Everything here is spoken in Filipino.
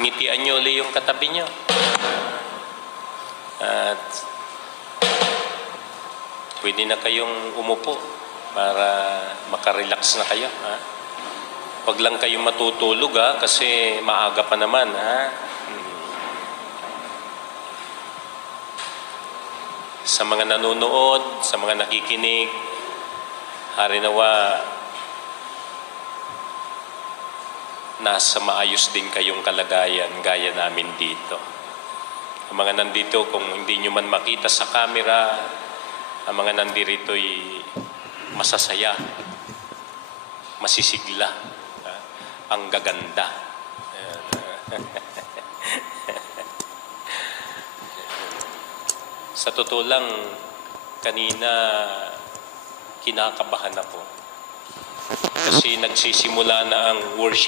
ngitian nyo ulit yung katabi nyo. At pwede na kayong umupo para makarelax na kayo. Ha? Huwag lang kayong matutulog kasi maaga pa naman. Sa mga nanonood, sa mga nakikinig, harinawa, nasa maayos din kayong kalagayan gaya namin dito. Ang mga nandito, kung hindi nyo man makita sa camera, ang mga nandirito'y masasaya, masisigla, ang gaganda. Sa totoo lang, kanina kinakabahan ako. Kasi nagsisimula na ang worship